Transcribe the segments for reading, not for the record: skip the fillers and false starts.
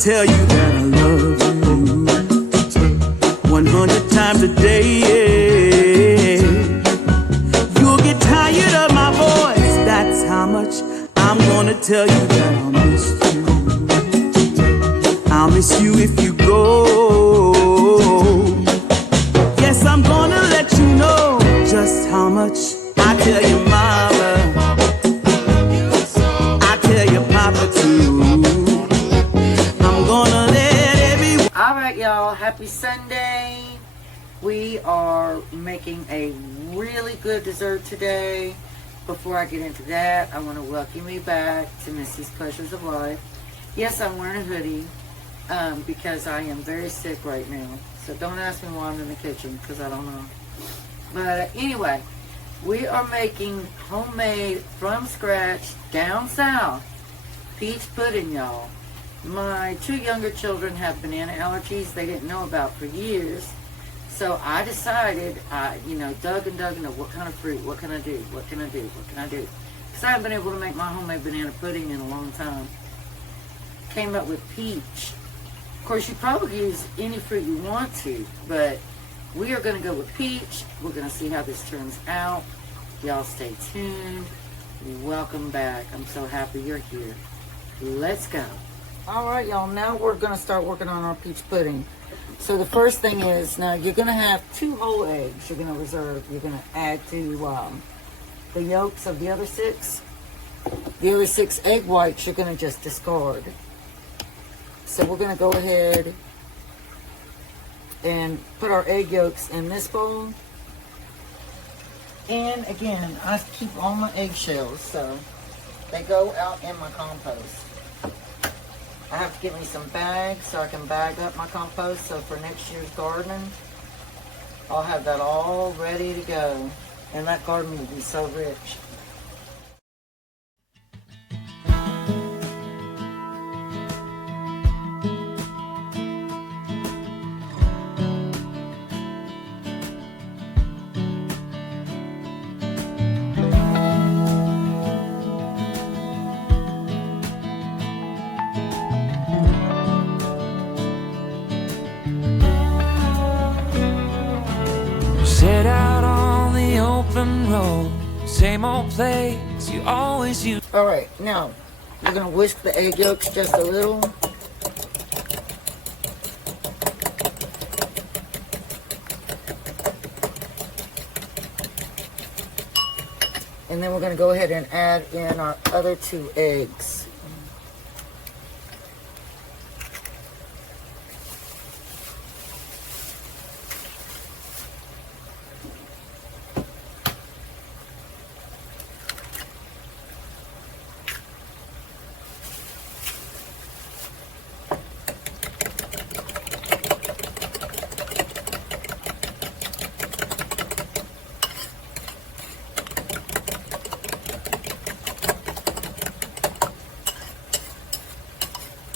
tell you that I love you 100 times a day. You'll get tired of my voice, that's how much I'm gonna tell you that I'll miss you. I'll miss you if you go. Yes, I'm gonna let you know just how much I tell your mama, I tell your papa too. I'm gonna let everyone. Alright y'all, happy Sunday. We are making a really good dessert today. Before I get into that, I want to welcome you back to Missy's Pleasures of Life. Yes, I'm wearing a hoodie because I am very sick right now. So don't ask me why I'm in the kitchen because I don't know. But anyway, we are making homemade, from scratch, down south, peach pudding, y'all. My 2 younger children have banana allergies they didn't know about for years. So I decided, dug and what kind of fruit, what can I do, what can I do, what can I do? Because I haven't been able to make my homemade banana pudding in a long time. Came up with peach. Of course, you probably use any fruit you want to, but we are going to go with peach. We're going to see how this turns out. Y'all stay tuned. Welcome back. I'm so happy you're here. Let's go. All right, y'all. Now we're going to start working on our peach pudding. So the first thing is, now you're going to have 2 whole eggs you're going to reserve. You're going to add to the yolks of the other 6. The other 6 egg whites you're going to just discard. So we're going to go ahead and put our egg yolks in this bowl. And again, I keep all my eggshells, so they go out in my compost. I have to get me some bags so I can bag up my compost. So for next year's gardening, I'll have that all ready to go. And that garden will be so rich. Set out on the open road, same old place you always use. All right, now we're gonna whisk the egg yolks just a little. And then we're gonna go ahead and add in our other 2 eggs.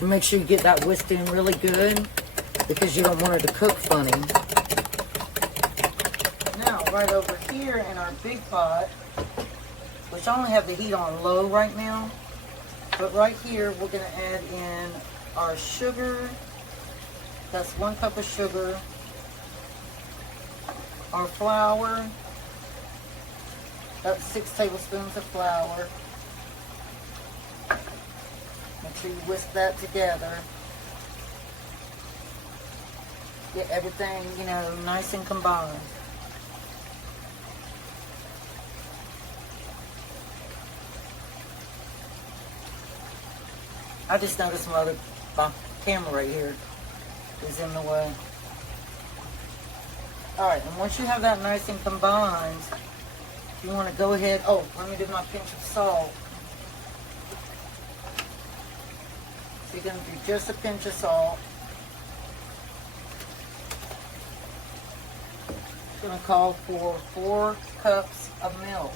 Make sure you get that whisked in really good because you don't want it to cook funny. Now, right over here in our big pot, which I only have the heat on low right now, but right here we're going to add in our sugar. That's 1 cup of sugar. Our flour. That's 6 tablespoons of flour. Make sure you whisk that together. Get everything, nice and combined. I just noticed my camera right here is in the way. Alright, and once you have that nice and combined, you want to go ahead, let me do my pinch of salt. You're going to do just a pinch of salt. It's going to call for 4 cups of milk.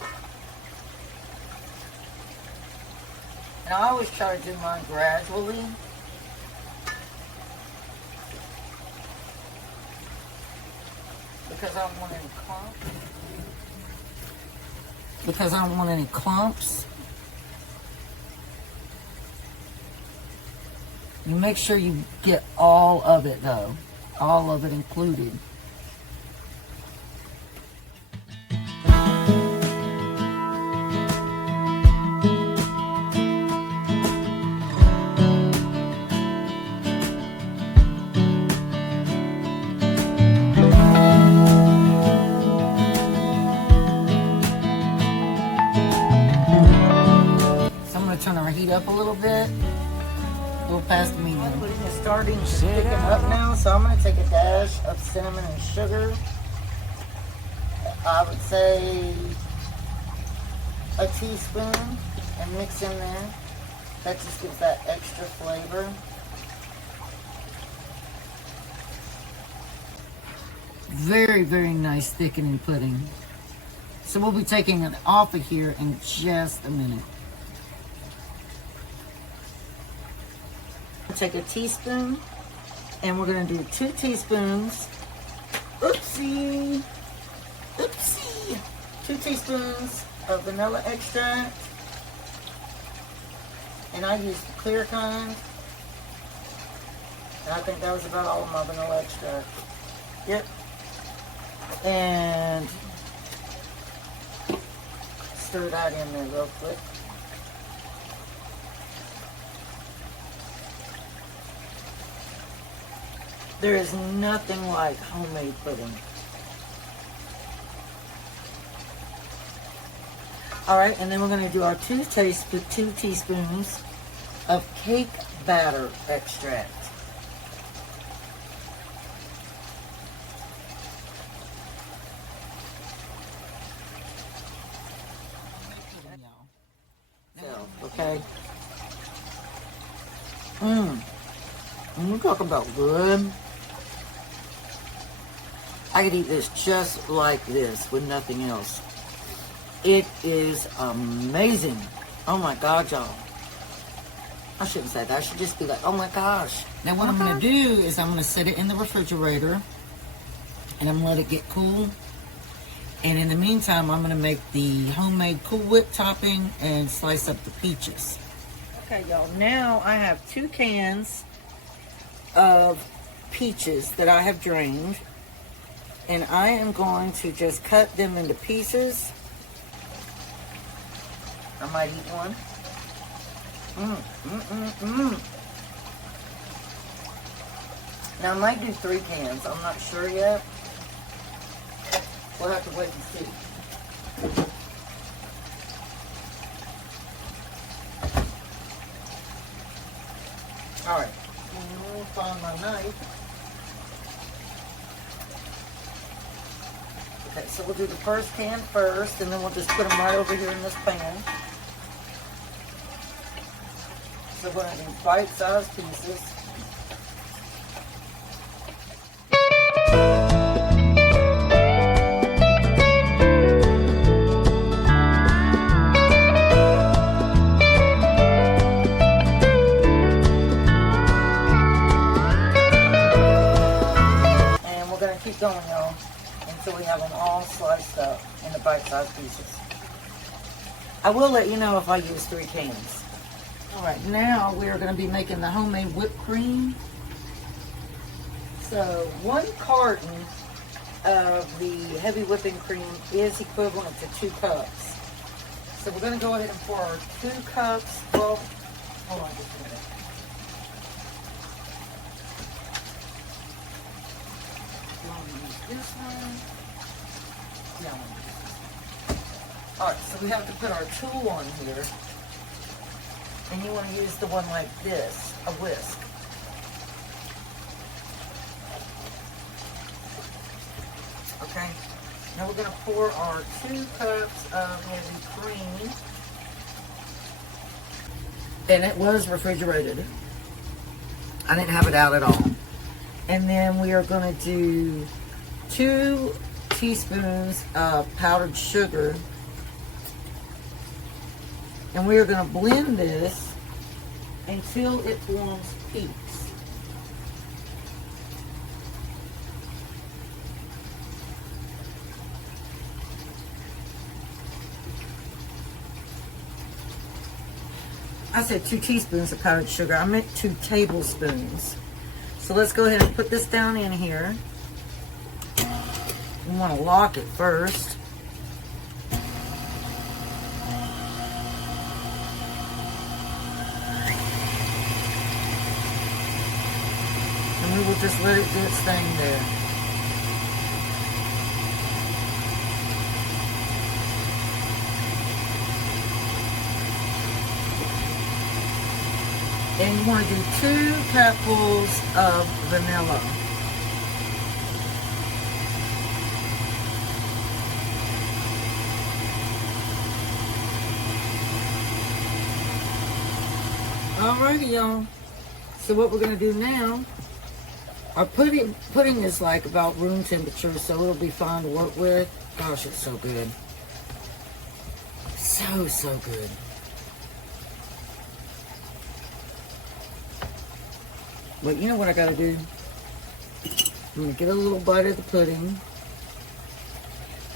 And I always try to do mine gradually. Because I don't want any clumps. You make sure you get all of it though. All of it included. So I'm going to turn our heat up a little bit. Go past the medium. It's starting to thicken up now, so I'm going to take a dash of cinnamon and sugar. I would say a teaspoon and mix in there. That just gives that extra flavor. Very, very nice thickening pudding. So we'll be taking it off of here in just a minute. Take a teaspoon, and we're going to do 2 teaspoons. Oopsie! 2 teaspoons of vanilla extract. And I used the clear kind. And I think that was about all of my vanilla extract. Yep. And stir that in there real quick. There is nothing like homemade pudding. All right, and then we're going to do our 2 teaspoons of cake batter extract. Okay. And you talk about good. I could eat this just like this with nothing else. It is amazing. Oh my God, y'all. I shouldn't say that. I should just be like, oh my gosh. Now what I'm going to do is I'm going to set it in the refrigerator and I'm going to let it get cool. And in the meantime, I'm going to make the homemade Cool Whip topping and slice up the peaches. Okay, y'all. Now I have 2 cans of peaches that I have drained. And I am going to just cut them into pieces. I might eat one. Now I might do 3 cans. I'm not sure yet. We'll have to wait and see. All right. I'll find my knife. Okay, so we'll do the first can first, and then we'll just put them right over here in this pan. So we're going to do bite-sized pieces. And we're going to keep going, y'all, until we have them all sliced up into bite-sized pieces. I will let you know if I use 3 cans. All right, now we are going to be making the homemade whipped cream. So 1 carton of the heavy whipping cream is equivalent to 2 cups. So we're going to go ahead and pour our 2 cups. Well, hold on just a minute. You want to use this one? Yeah, I want to use this one. All right, so we have to put our tool on here. And you want to use the one like this, a whisk. Okay, now we're going to pour our 2 cups of heavy cream. And it was refrigerated. I didn't have it out at all. And then we are going to do 2 teaspoons of powdered sugar. And we are going to blend this until it forms peaks. I said 2 teaspoons of powdered sugar. I meant 2 tablespoons. So let's go ahead and put this down in here. We want to lock it first. And we will just let it do its thing there. And you want to do 2 cupfuls of vanilla. Alrighty, y'all. So what we're going to do now, our pudding is like about room temperature, so it'll be fine to work with. Gosh, it's so good. So good. But you know what I gotta do? I'm gonna get a little bite of the pudding.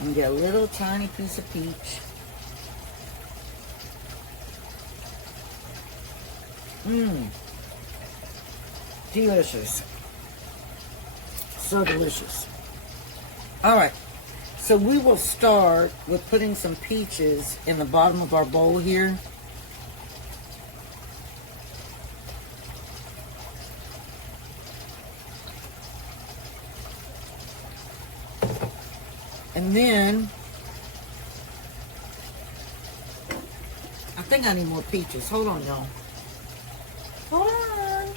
I'm gonna get a little tiny piece of peach. Delicious. So delicious. Alright, so we will start with putting some peaches in the bottom of our bowl here. And then, I think I need more peaches. Hold on, y'all. Hold on.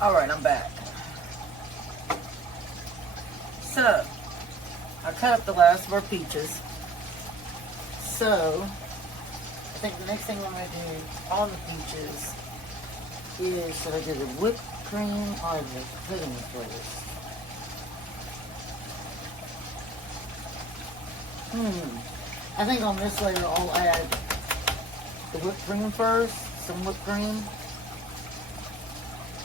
Alright, I'm back. So, I cut up the last of our peaches. So, I think the next thing I'm going to do on the peaches is, should I do the whipped cream or the pudding first? I think on this layer I'll add the whipped cream first, some whipped cream.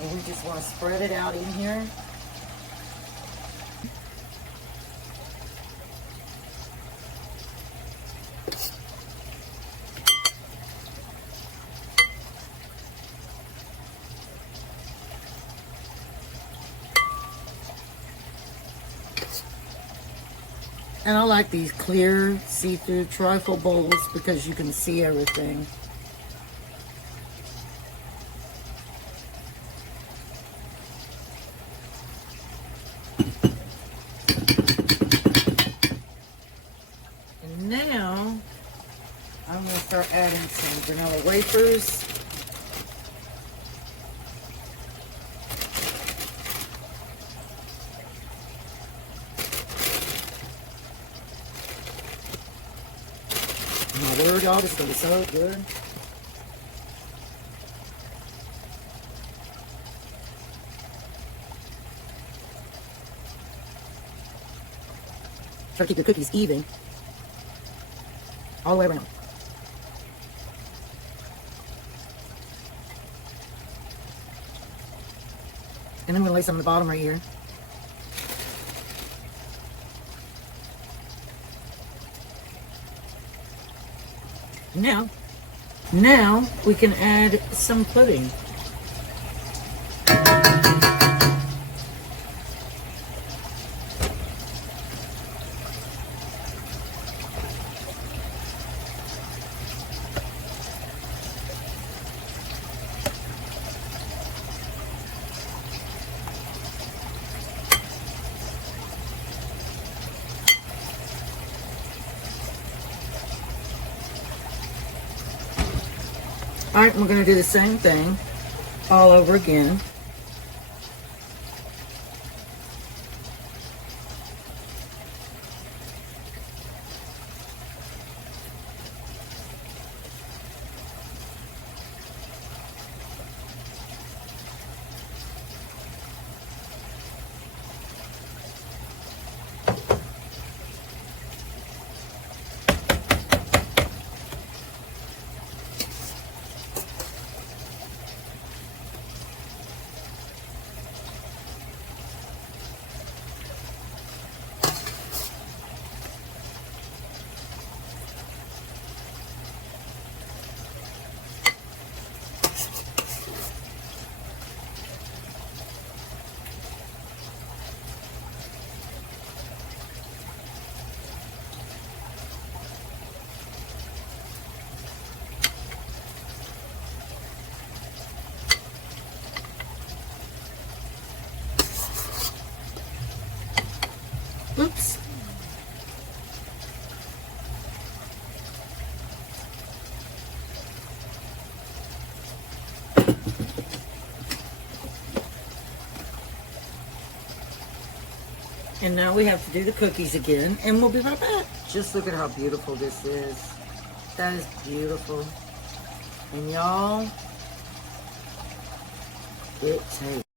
And we just want to spread it out in here. And I like these clear, see-through trifle bowls because you can see everything. And now, I'm going to start adding some vanilla wafers. My word, y'all, this is going to be so good. Try to keep your cookies even all the way around. And then I'm going to lay some on the bottom right here. Now we can add some pudding. Alright, we're going to do the same thing all over again. And now we have to do the cookies again, and we'll be right back. Just look at how beautiful this is. That is beautiful. And y'all, it takes